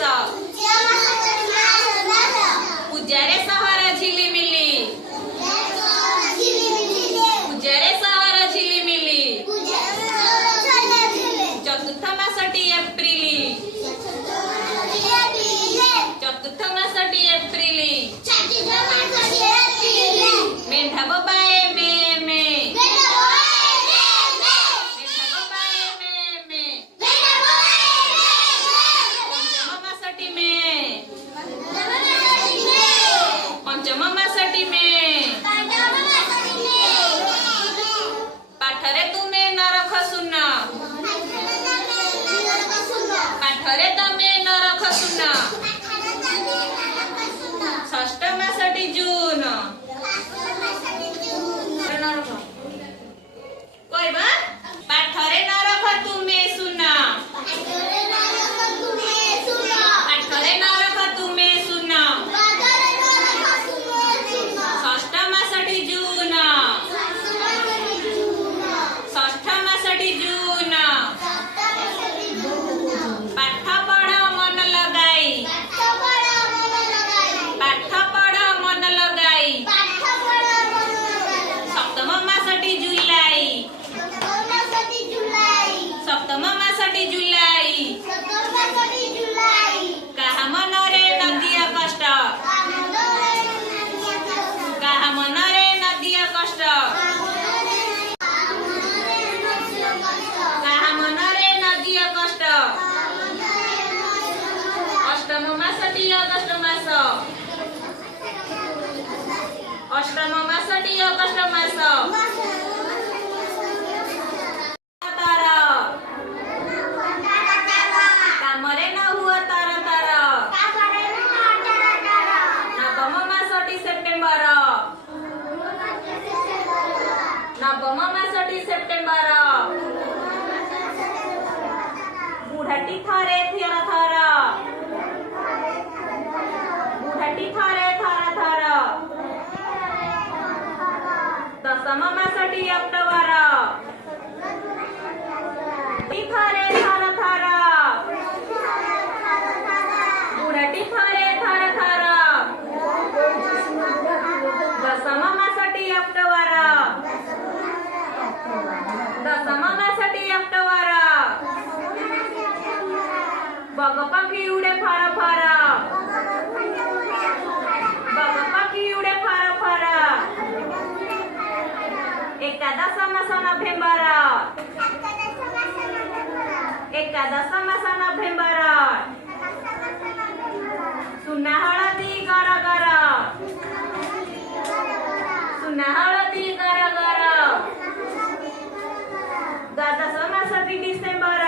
मास पूजारे सहर झिलिमिली पूजारे सहर झिलिमिली चतुर्थ मासटी एप्रिली चतुर्थ मासटी एप्रिली मेंढा बाबाए मे मे मेंढा बाबाए मे मे पंचम मासटी मे पंचम मासटी मे पाठरे तुमे नरख सुन पाठरे तमे नरख सुन षष्ठ मासटी जून कहबा पाठरे नरख तुमे सुन पाठरे नरख तुमे सुन षष्ठ मासटी जून षष्ठ मासटी जून पाठ पढ़ मन लगाई पाठ पढ़ मन लगाई सप्तम मासटी जुलाई सप्तम मासटी जुलाई काहा मनरे नदिया कष्ट काहा मनरे नदिया कष्ट काहा मनरे नदिया कष्ट अष्टम मासटी अगस्त मास अष्टम मासटी अगस्त मास कामरे न हुआ तार तार नवम मासटी सेप्टेम्बर नवम मासटी सेप्टेम्बर बुढ़ाटी थरे थर थर बुढ़ाटी थरे थर थर दशम मासटी अक्टोबर थरे थर थर बुढ़ाटी थरे थर थर दशम मासटी अक्टोबर दशम मासटी अक्टोबर बग पक्षी उड़े फर फर बग पक्षी उड़े फर फर एकादश मास नवेम्बर एकादश मास नवेम्बर सुना हळदी गर गर सुना हळदी गर गर द्वादश मासटी डिसेम्बर